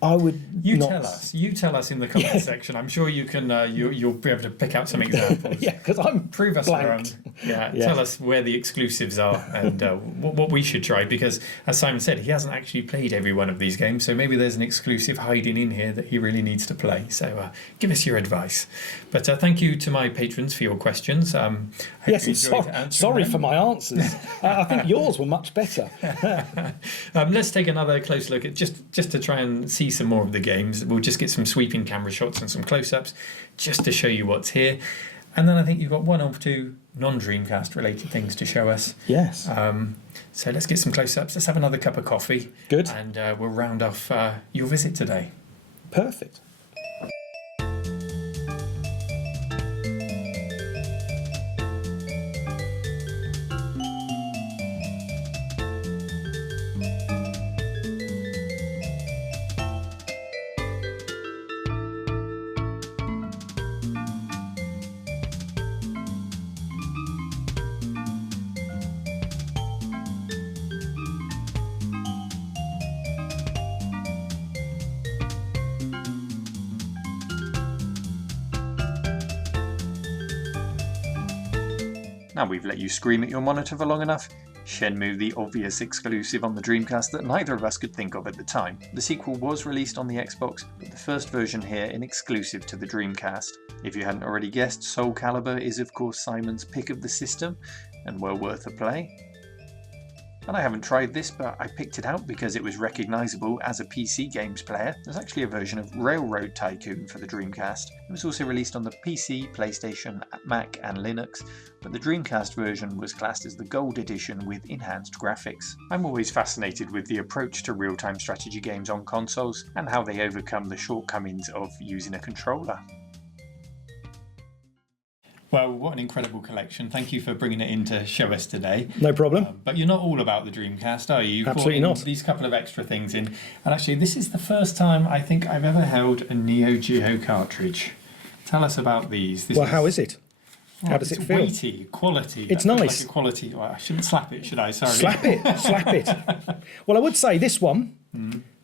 I would You not... tell us. You tell us in the comments section. I'm sure you can. You'll be able to pick out some examples. Yeah, because I'm Prove us wrong. blanked. Yeah, Yeah. tell us where the exclusives are and what we should try. Because as Simon said, he hasn't actually played every one of these games, so maybe there's an exclusive hiding in here that he really needs to play. So give us your advice. But thank you to my patrons for your questions. Yes, and sorry for my answers. I think yours were much better. Let's take another close look at just to try and see some more of the games. We'll just get some sweeping camera shots and some close-ups just to show you what's here. And then I think you've got one or two non-Dreamcast related things to show us. Yes. So let's get some close-ups. Let's have another cup of coffee. Good. And we'll round off your visit today. Perfect. Now we've let you scream at your monitor for long enough. Shenmue, the obvious exclusive on the Dreamcast that neither of us could think of at the time. The sequel was released on the Xbox, but the first version here an exclusive to the Dreamcast. If you hadn't already guessed, Soul Calibur is of course Simon's pick of the system, and well worth a play. And I haven't tried this, but I picked it out because it was recognisable as a PC games player. There's actually a version of Railroad Tycoon for the Dreamcast. It was also released on the PC, PlayStation, Mac and Linux, but the Dreamcast version was classed as the Gold Edition with enhanced graphics. I'm always fascinated with the approach to real-time strategy games on consoles and how they overcome the shortcomings of using a controller. Well, what an incredible collection. Thank you for bringing it in to show us today. No problem. But you're not all about the Dreamcast, are you? You've Absolutely brought in not. These couple of extra things in. And actually, this is the first time I think I've ever held a Neo Geo cartridge. Tell us about these. Well, how is it? How does it feel? It's weighty, quality. It's That feels nice. Like a quality. Well, I shouldn't slap it, should I? Sorry. Slap it, slap it. Well, I would say this one,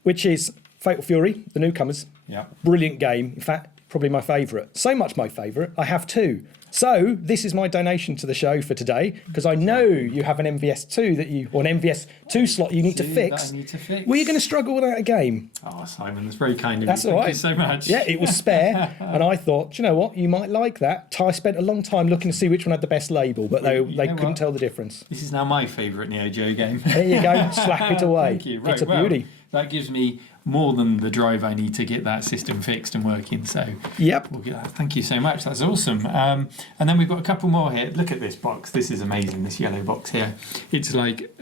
which is Fatal Fury, the newcomers. Yeah. Brilliant game. In fact, probably my favourite. So much my favourite, I have two. So this is my donation to the show for today, because I know you have an MVS2 or an MVS2 slot you need to fix. That I need to fix. Were you going to struggle without a game? Oh, Simon, that's very kind of That's you. all Thank right. you so much. Yeah, it was spare, and I thought, you know what, you might like that. I spent a long time looking to see which one had the best label, but they know couldn't what? tell the difference. This is now my favourite Neo Geo game. There you go, slap it away. Thank you. Right, It's a beauty. That gives me more than the drive I need to get that system fixed and working. So Yep. we'll get that. Thank you so much. That's awesome. And then we've got a couple more here. Look at this box. This is amazing. This yellow box here. It's like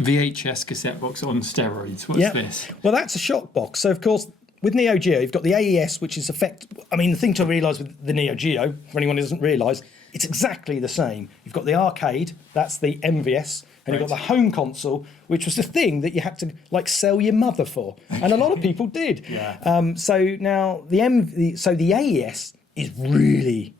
VHS cassette box on steroids. What's this? Well, that's a shock box. So, of course, with Neo Geo, you've got the AES, which is the thing to realise with the Neo Geo, for anyone who doesn't realise, it's exactly the same. You've got the arcade, that's the MVS, and you've got the home console, which was the thing that you had to sell your mother for, and a lot of people did. Yeah. So now the AES is really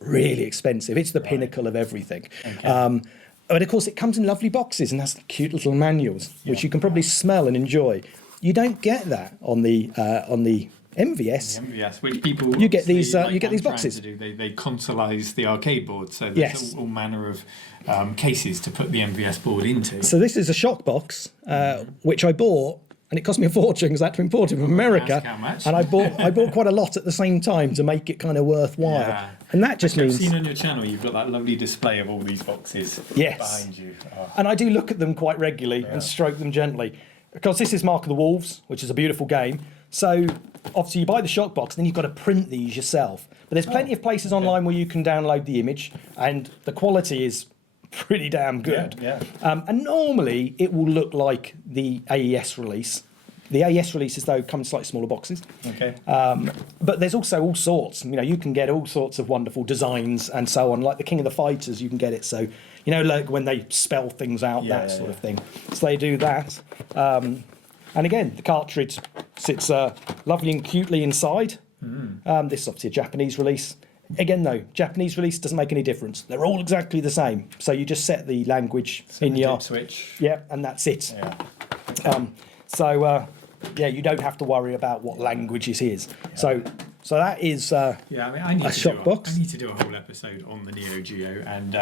expensive. It's the pinnacle of everything. Okay. But of course, it comes in lovely boxes and has cute little manuals, which you can probably smell and enjoy. You don't get that on the MVS. MVS, which people You get these, obviously, you get I'm these trying boxes. to do. They consoleise the arcade board, so there's Yes. all manner of cases to put the MVS board into. So this is a shock box, which I bought, and it cost me a fortune because I had to import it from America. Ask how much. And I bought quite a lot at the same time to make it kind of worthwhile. Yeah. And that just I've means. seen on your channel you've got that lovely display of all these boxes Yes. behind you. Oh. And I do look at them quite regularly and stroke them gently. Because this is Mark of the Wolves, which is a beautiful game. So obviously you buy the shock box, then you've got to print these yourself. But there's plenty of places online where you can download the image, and the quality is pretty damn good. Yeah. And normally it will look like the AES release. The AES releases, though, come in slightly smaller boxes. Okay. But there's also all sorts. You can get all sorts of wonderful designs and so on. Like the King of the Fighters, you can get it. So, like when they spell things out, that sort of thing. So they do that. And again, the cartridge sits lovely and cutely inside. This is obviously a Japanese release. Again, though, Japanese release doesn't make any difference. They're all exactly the same. So you just set the language in your switch. Yeah, and that's it. Yeah. So Yeah, you don't have to worry about what language it is. So that is I mean, I need a shock box. I need to do a whole episode on the Neo Geo, and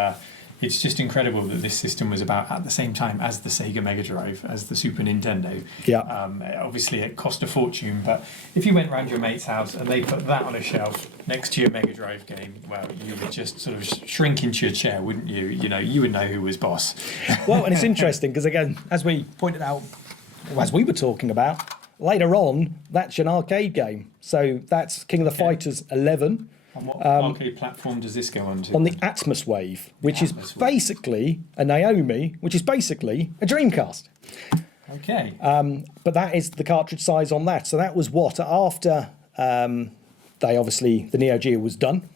it's just incredible that this system was about at the same time as the Sega Mega Drive, as the Super Nintendo. Yeah. Obviously, it cost a fortune, but if you went round your mate's house and they put that on a shelf next to your Mega Drive game, well, you would just sort of shrink into your chair, wouldn't you? You know, you would know who was boss. Well, and it's interesting because, again, as we pointed out, as we were talking about, later on, that's an arcade game. So that's King of the Fighters 11. And what arcade platform does this go on to? On the Atmos Wave, which is basically a Naomi, which is basically a Dreamcast. Okay. But that is the cartridge size on that. So that was what, after the Neo Geo was done,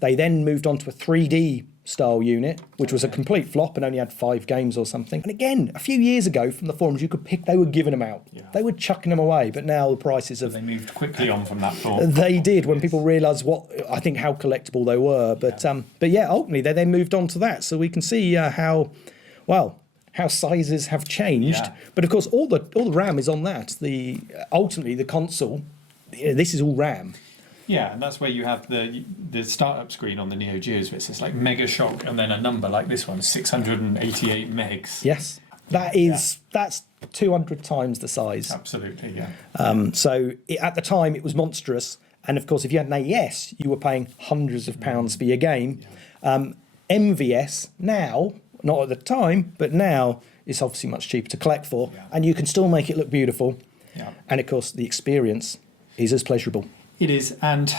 they then moved on to a 3D style unit, which was a complete flop and only had 5 games or something. And again, a few years ago from the forums, you could pick, they were giving them out. Yeah. They were chucking them away, but now the prices have... They moved quickly on from that thought. They did, when people realised how collectible they were. But ultimately, they then moved on to that. So we can see how sizes have changed. Yeah. But of course, all the RAM is on that. Ultimately, the console, this is all RAM. Yeah, and that's where you have the startup screen on the Neo Geos, which is like Mega Shock and then a number like this one, 688 megs. Yes, that's 200 times the size. Absolutely, yeah. At the time, it was monstrous. And of course, if you had an AES, you were paying hundreds of pounds for your game. Yeah. MVS now, not at the time, but now it's obviously much cheaper to collect for. Yeah. And you can still make it look beautiful. Yeah. And of course, the experience is as pleasurable. It is, and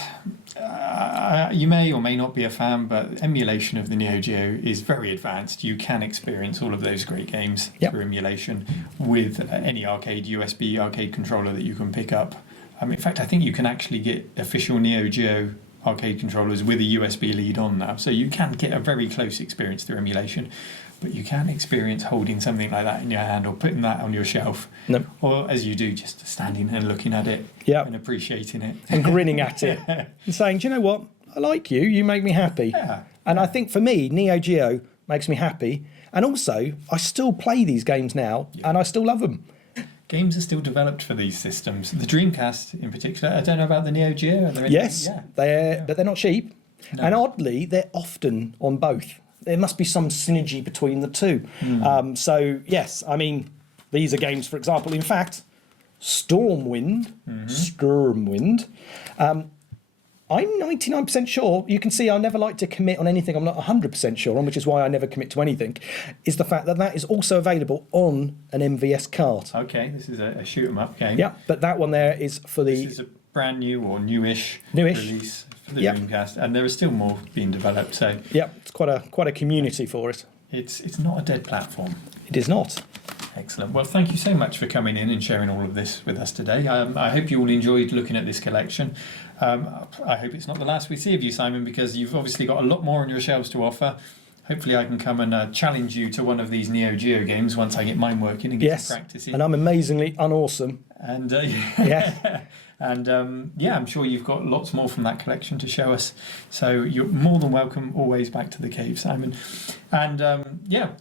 you may or may not be a fan, but emulation of the Neo Geo is very advanced. You can experience all of those great games through emulation with any USB arcade controller that you can pick up. In fact, I think you can actually get official Neo Geo arcade controllers with a USB lead on now, so you can get a very close experience through emulation. But you can't experience holding something like that in your hand or putting that on your shelf. No. Or as you do, just standing and looking at it and appreciating it. And grinning at it. And saying, do you know what? I like you. You make me happy. Yeah. And I think for me, Neo Geo makes me happy. And also, I still play these games now and I still love them. Games are still developed for these systems. The Dreamcast in particular. I don't know about the Neo Geo. Yes, but they're not cheap. No. And oddly, they're often on both. There must be some synergy between the two. So, yes, I mean, these are games, for example, in fact, Stormwind, I'm 99% sure, you can see I never like to commit on anything I'm not 100% sure on, which is why I never commit to anything, is the fact that is also available on an MVS cart. Okay, this is a shoot-'em-up game. Yeah, but that one there is for the... This is a brand new or newish release for the Dreamcast, and there are still more being developed. So yeah, it's quite a community for it. It's not a dead platform. It is not. Excellent. Well, thank you so much for coming in and sharing all of this with us today. I hope you all enjoyed looking at this collection. I hope it's not the last we see of you, Simon, because you've obviously got a lot more on your shelves to offer. Hopefully I can come and challenge you to one of these Neo Geo games once I get mine working and get some practice in. And I'm amazingly unawesome. And And I'm sure you've got lots more from that collection to show us. So you're more than welcome always back to the cave, Simon. And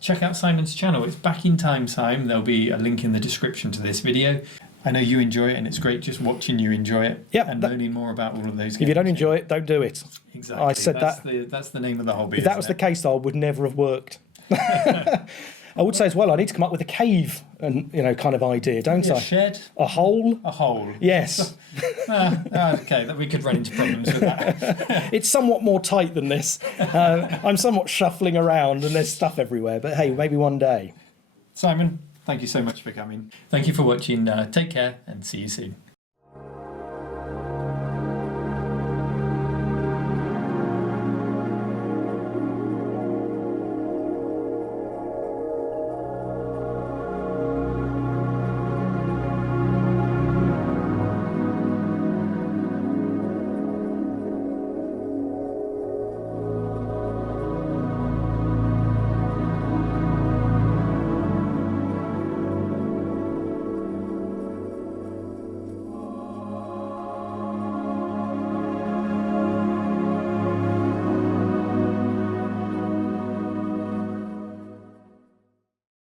check out Simon's channel. It's BackInTimeSime. There'll be a link in the description to this video. I know you enjoy it, and it's great just watching you enjoy it and learning more about all of those games. If you don't enjoy it, don't do it. Exactly. I said that's the name of the hobby. If that was the case, I would never have worked. I would say as well, I need to come up with a cave and kind of idea, don't I? A shed? A hole? A hole. Yes. Okay, we could run into problems with that. It's somewhat more tight than this. I'm somewhat shuffling around and there's stuff everywhere, but hey, maybe one day. Simon, thank you so much for coming. Thank you for watching. Take care and see you soon.